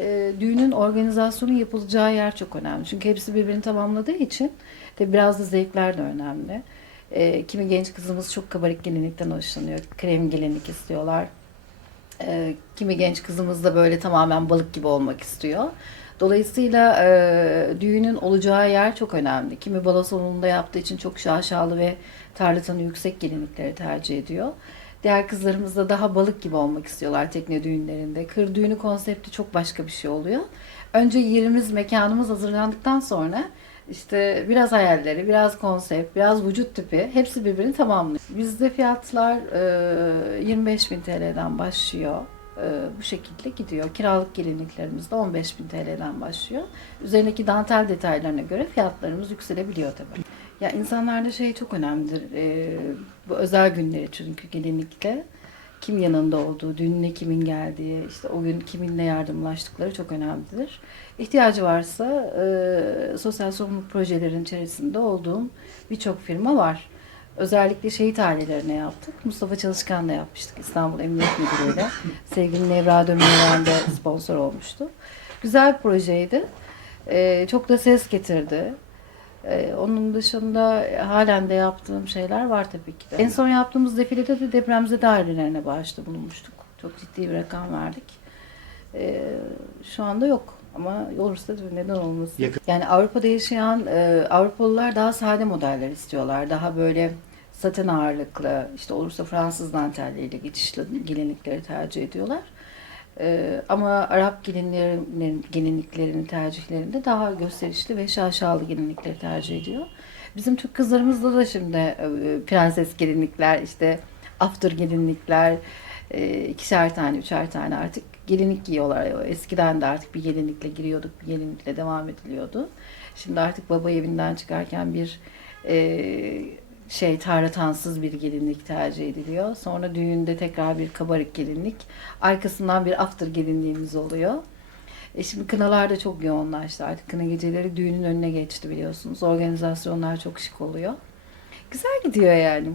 e, düğünün organizasyonu yapılacağı yer çok önemli. Çünkü hepsi birbirini tamamladığı için tabii biraz da zevkler de önemli. E, kimi genç kızımız çok kabarık gelinlikten hoşlanıyor. Krem gelinlik istiyorlar. E, kimi genç kızımız da böyle tamamen balık gibi olmak istiyor. Dolayısıyla e, düğünün olacağı yer çok önemli. Kimi balo salonunda yaptığı için çok şaşalı ve tarlatanı yüksek gelinlikleri tercih ediyor. Diğer kızlarımız da daha balık gibi olmak istiyorlar tekne düğünlerinde. Kır düğünü konsepti çok başka bir şey oluyor. Önce yerimiz, mekanımız hazırlandıktan sonra işte biraz hayalleri, biraz konsept, biraz vücut tipi hepsi birbirini tamamlıyor. Bizde fiyatlar e, 25 bin TL'den başlıyor. Bu şekilde gidiyor. Kiralık gelinliklerimiz de 15 bin TL'den başlıyor. Üzerindeki dantel detaylarına göre fiyatlarımız yükselebiliyor tabii. Ya insanlarda şey çok önemlidir. E, bu özel günleri çünkü gelinlikle kim yanında olduğu, düğününe kimin geldiği, işte o gün kiminle yardımlaştıkları çok önemlidir. İhtiyacı varsa e, sosyal sorumluluk projelerinin içerisinde olduğum birçok firma var. Özellikle şehit ailelerine yaptık. Mustafa Çalışkan'la yapmıştık İstanbul Emniyet Müdürü'yle. Sevgili Nevra Dömüren de sponsor olmuştu. Güzel bir projeydi. E, çok da ses getirdi. Ee, onun dışında halen de yaptığım şeyler var tabii ki de. En son yaptığımız defilede de depremzede ailelerine bağışta bulunmuştuk. Çok ciddi bir rakam verdik. Ee, şu anda yok ama olursa tabii neden olmasın. Yakın- Yani Avrupa'da yaşayan e, Avrupalılar daha sade modeller istiyorlar. Daha böyle saten ağırlıklı, işte olursa Fransız dantelleriyle geçişli gelinlikleri tercih ediyorlar. Ee, ama Arap gelinlerin, gelinliklerinin tercihlerinde daha gösterişli ve şaşalı gelinlikleri tercih ediyor. Bizim Türk kızlarımızda da şimdi e, prenses gelinlikler, işte after gelinlikler, e, ikişer tane, üçer tane artık gelinlik giyiyorlar. Eskiden de artık bir gelinlikle giriyorduk, bir gelinlikle devam ediliyordu. Şimdi artık baba evinden çıkarken bir e, şey tarlatansız bir gelinlik tercih ediliyor. Sonra düğünde tekrar bir kabarık gelinlik. Arkasından bir after gelinliğimiz oluyor. E şimdi kınalar da çok yoğunlaştı. Artık kına geceleri düğünün önüne geçti biliyorsunuz. Organizasyonlar çok şık oluyor. Güzel gidiyor yani.